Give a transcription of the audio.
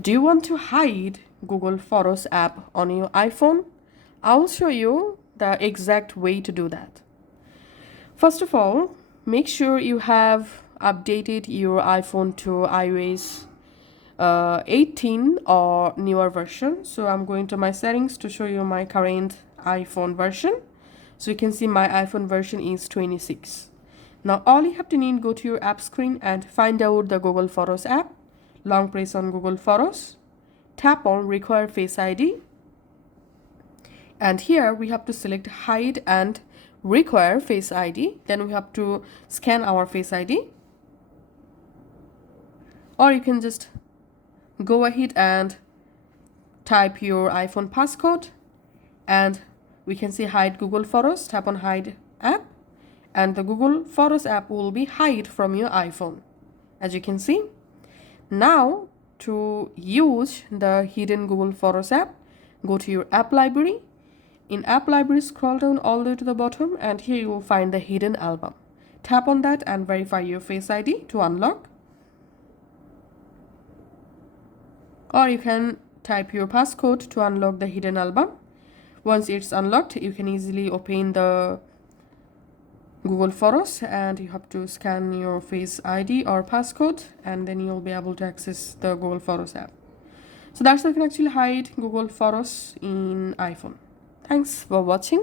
Do you want to hide Google Photos app on your iPhone? I'll show you the exact way to do that. First of all, make sure you have updated your iPhone to iOS 18 or newer version. So I'm going to my settings to show you my current iPhone version. So you can see my iPhone version is 26. Now all you have to need, go to your app screen and find out the Google Photos app. Long press on Google Photos, tap on Require Face ID, and here we have to select Hide and Require Face ID. Then we have to scan our Face ID, or you can just go ahead and type your iPhone passcode, and we can see Hide Google Photos. Tap on Hide app, and the Google Photos app will be hide from your iPhone, as you can see. Now, to use the hidden Google Photos app, go to your app library. In app library, scroll down all the way to the bottom, and here you will find the hidden album. Tap on that and verify your Face ID to unlock. Or you can type your passcode to unlock the hidden album. Once it's unlocked, you can easily open the Google Photos, and you have to scan your Face ID or passcode, and then you'll be able to access the Google Photos app. So that's how you can actually hide Google Photos in iPhone. Thanks for watching.